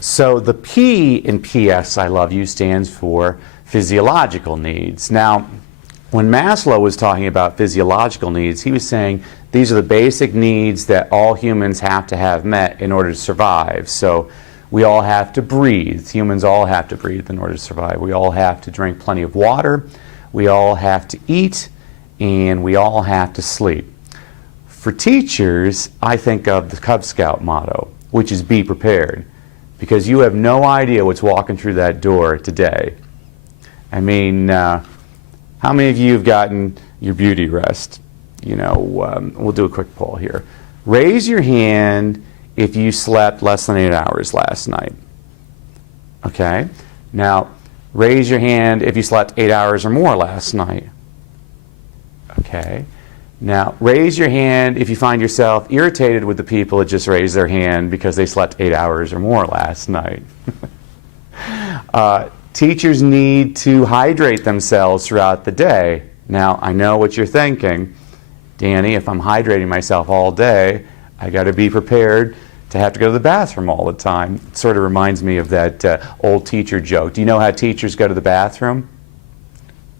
So the P in PS, I love you, stands for physiological needs. Now, when Maslow was talking about physiological needs, he was saying these are the basic needs that all humans have to have met in order to survive. So we all have to breathe. Humans all have to breathe in order to survive. We all have to drink plenty of water. We all have to eat. And we all have to sleep. For teachers, I think of the Cub Scout motto, which is be prepared, because you have no idea what's walking through that door today. I mean, how many of you have gotten your beauty rest? You know, we'll do a quick poll here. Raise your hand if you slept less than 8 hours last night. Okay. Now, raise your hand if you slept 8 hours or more last night. Okay. Now, raise your hand if you find yourself irritated with the people that just raised their hand because they slept 8 hours or more last night. Teachers need to hydrate themselves throughout the day. Now, I know what you're thinking. Danny, if I'm hydrating myself all day, I got to be prepared to have to go to the bathroom all the time. It sort of reminds me of that old teacher joke. Do you know how teachers go to the bathroom?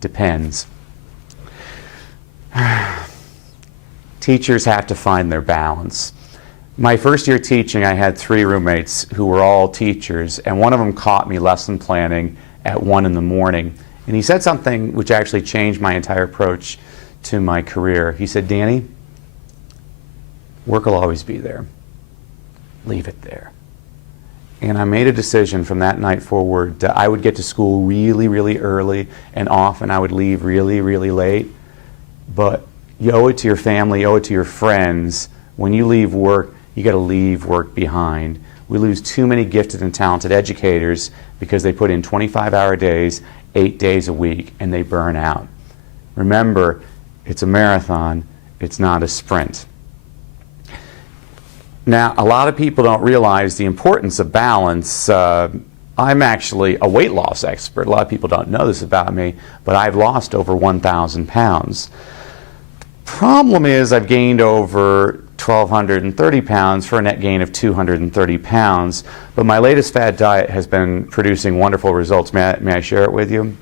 Depends. Teachers have to find their balance. My first year teaching, I had 3 roommates who were all teachers, and one of them caught me lesson planning at 1 in the morning. And he said something which actually changed my entire approach to my career. He said, Danny, work will always be there. Leave it there. And I made a decision from that night forward that I would get to school really, really early, and often I would leave really, really late. But you owe it to your family, you owe it to your friends. When you leave work, you got to leave work behind. We lose too many gifted and talented educators because they put in 25-hour days, 8 days a week, and they burn out. Remember, it's a marathon, it's not a sprint. Now, a lot of people don't realize the importance of balance. I'm actually a weight loss expert. A lot of people don't know this about me, but I've lost over 1,000 pounds. Problem is I've gained over 1,230 pounds for a net gain of 230 pounds, but my latest fad diet has been producing wonderful results. May I share it with you?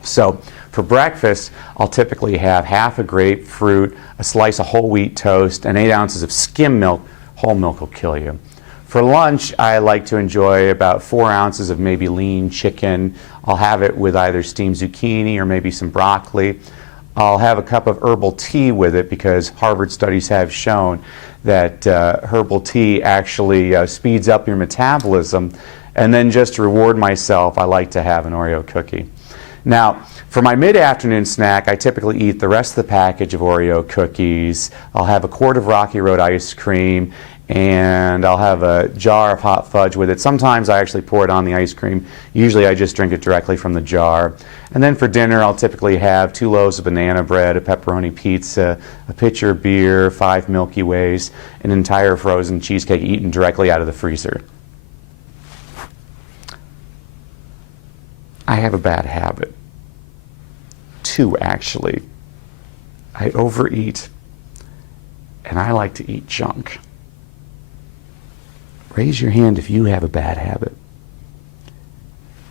So for breakfast, I'll typically have half a grapefruit, a slice of whole wheat toast, and 8 ounces of skim milk. Whole milk will kill you. For lunch, I like to enjoy about 4 ounces of maybe lean chicken. I'll have it with either steamed zucchini or maybe some broccoli. I'll have a cup of herbal tea with it because Harvard studies have shown that herbal tea actually speeds up your metabolism. And then just to reward myself, I like to have an Oreo cookie. Now, for my mid-afternoon snack, I typically eat the rest of the package of Oreo cookies. I'll have a quart of Rocky Road ice cream, and I'll have a jar of hot fudge with it. Sometimes I actually pour it on the ice cream. Usually I just drink it directly from the jar. And then for dinner, I'll typically have 2 loaves of banana bread, a pepperoni pizza, a pitcher of beer, 5 Milky Ways, an entire frozen cheesecake eaten directly out of the freezer. I have a bad habit. 2, actually. I overeat, and I like to eat junk. Raise your hand if you have a bad habit.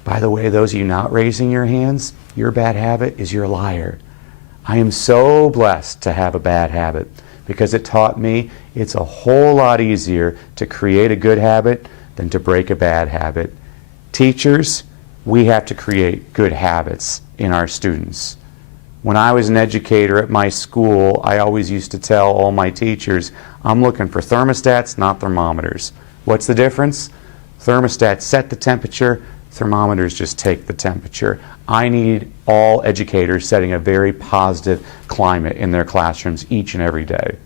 By the way, those of you not raising your hands, your bad habit is you're a liar. I am so blessed to have a bad habit because it taught me it's a whole lot easier to create a good habit than to break a bad habit. Teachers, we have to create good habits in our students. When I was an educator at my school, I always used to tell all my teachers, I'm looking for thermostats, not thermometers. What's the difference? Thermostats set the temperature, thermometers just take the temperature. I need all educators setting a very positive climate in their classrooms each and every day.